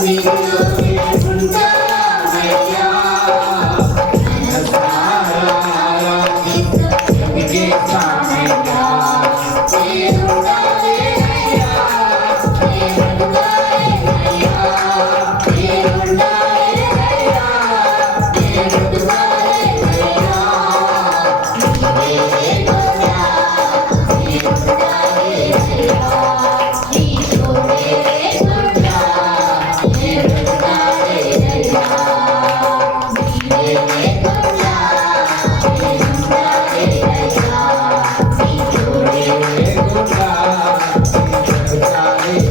నీ 나의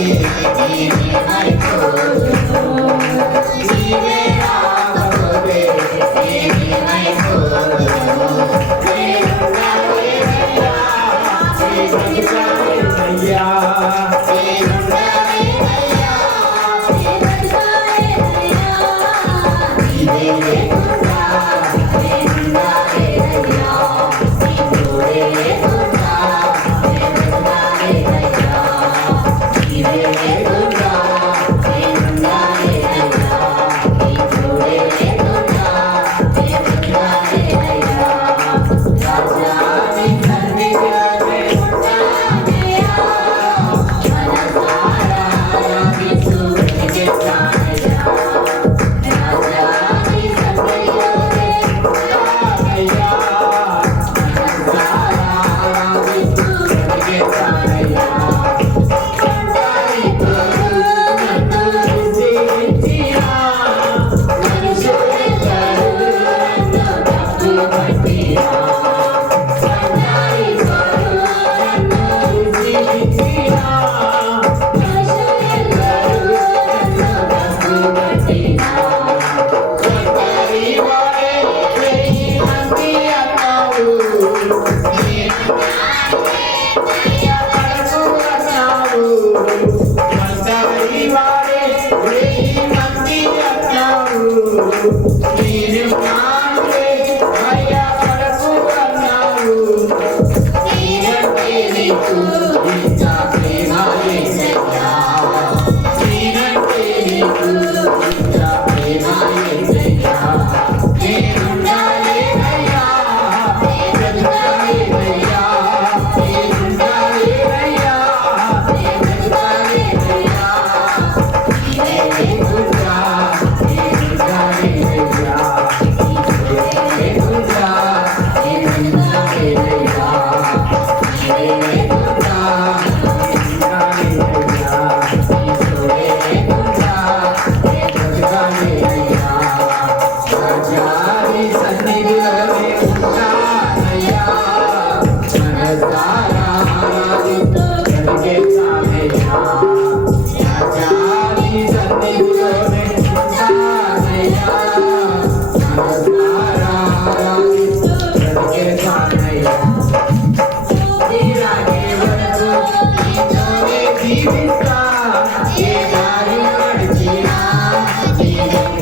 రాకపోతే నేనే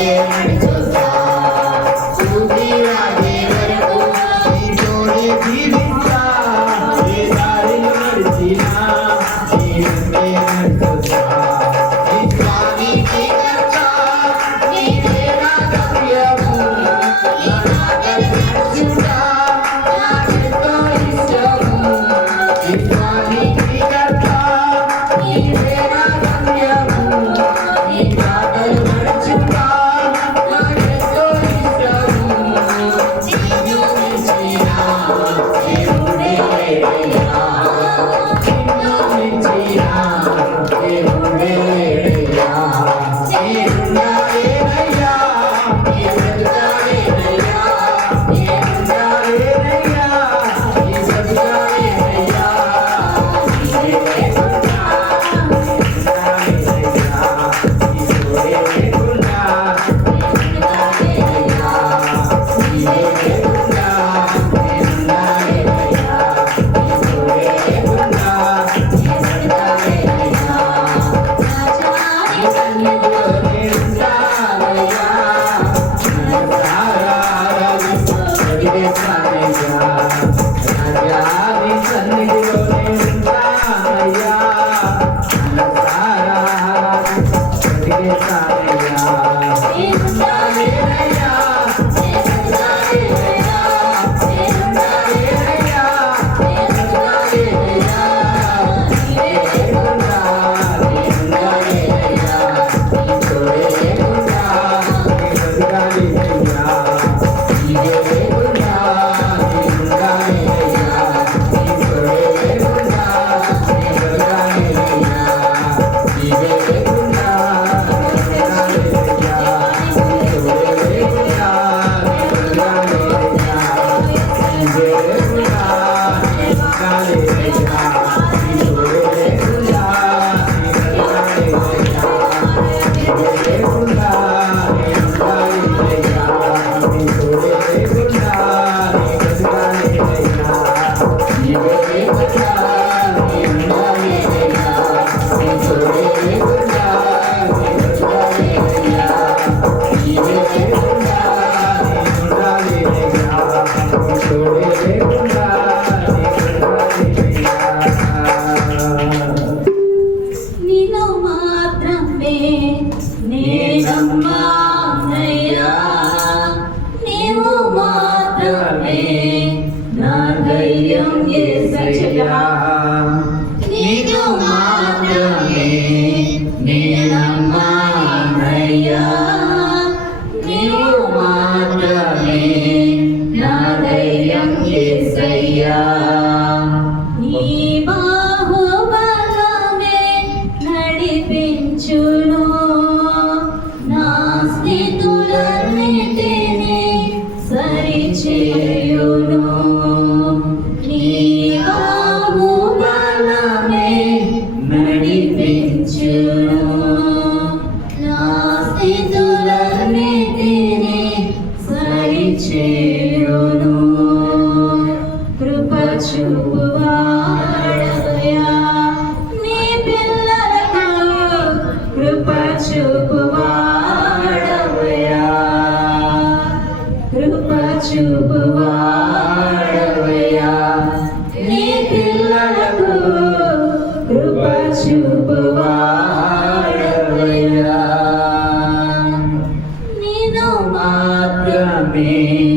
Yeah. માત્ર మాత్రమే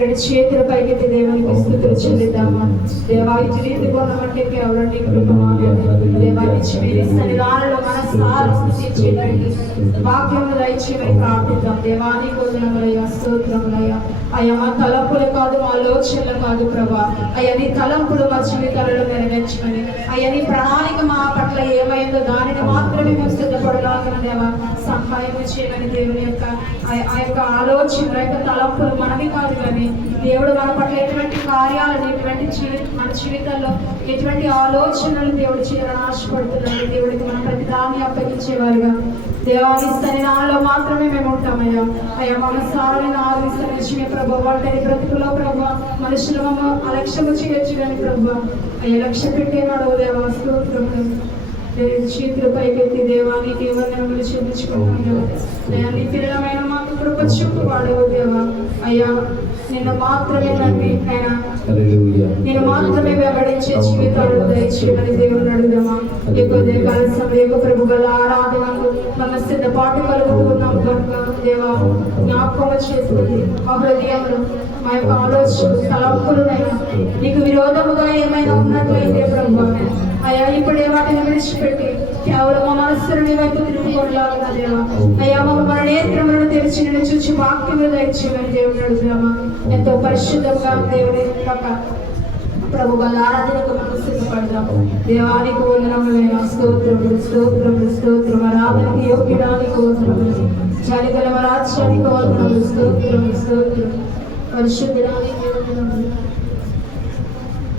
రెండు చేతుల పైకెత్తి దేవునికి స్థుతులు చెల్లిద్దామా? దేవా ఇచ్చి రీతి కొనమంటే కేవలం నీ కృప మాత్రమే. దేవా ఇచ్చి మీరు సన్నిధానంలో మన సారం స్థుతించేదానికి వాక్యములు దయచేయమని ప్రార్థిద్దాం. దేవానికి వందనములయ్యా స్తోత్రములయ్యా. అయ్యా మా తలంపులు కాదు మా ఆలోచనలు కాదు ప్రభా. అయ్యా నీ తలంపులు మా జీవితాలలో నెరవేర్చమని. అయ్యా నీ ప్రణాళిక మా పట్ల ఏమైందో దానిని మాత్రమే మేము సిద్ధపడలాగిన దేవా? సహాయం చేయమని దేవుని యొక్క ఆ- యొక్క ఆలోచన యొక్క తలంపులు మనవి కాదు కానీ దేవుడు మన పట్ల ఎటువంటి కార్యాలను ఎటువంటి జీవి మన జీవితంలో ఎటువంటి ఆలోచనలు దేవుడు చేయాలని ఆశపడుతున్నాడు. దేవుడికి మనం ప్రతి దాన్ని అప్పగించేవారుగా. దేవాలిస్తని నాలో మాత్రమే మేము ఉంటామయ్యా. అయ్యా మనసారమైన ఆదిస్తనిచ్చిన ప్రభు వాటి బ్రతుకులో ప్రభు మనుషులు మమ్మ అలక్ష్యము చేయొచ్చు కానీ ప్రభు. అయ్యా లక్ష్య పెట్టేనాడు దేవా స్తోత్రములు. దేవుని చేతులు పైకెత్తి దేవానికి వందనములు చెల్లించుకుంటున్నాను అయ్యా నీ పిల్లలమైన మాకు కృప చూపు వాడవు దేవా. అయ్యా నిన్ను మాత్రమే నమ్మి ఆయన నేను మాత్రమే వెంబడించే జీవితాలు దయచేయమని దేవుని అడుగుదామా. ఎక్కువ దేకాల సమయంలో ప్రభు గల ఆరాధనకు మన సిద్ధపాటు కలుగుతూ ఉన్నాం కనుక దేవా జ్ఞాపకం చేసుకుని మా హృదయంలో మా యొక్క ఆలోచన తలంపులునైనా నీకు విరోధముగా ఏమైనా ఉన్నట్లయితే ప్రభు అయ్యా ఇప్పుడే వాటిని విడిచిపెట్టి కేవలం మా మనస్సును నీ వైపు తిరుగుకోలాగా దేవా? అయ్యా మా మన నేత్రములను తెరిచి నేను చూచి వాక్యములు దయచేయమని దేవుడు అడుగుదామా? ఎంతో పరిశుద్ధంగా దేవుడి పక్క. ప్రభు వాళ్ళ ఆరాధనకు మనం సిద్ధపడదాం దేవానికి వందనములైన స్తోత్రములు స్తోత్రములు స్తోత్రము ఆరాధనకి యోగ్యుడానికి వందనములు. చలిగల రాజ్యానికి వందనములు స్తోత్రములు స్తోత్రం పరిశుద్ధడానికి వందనములు.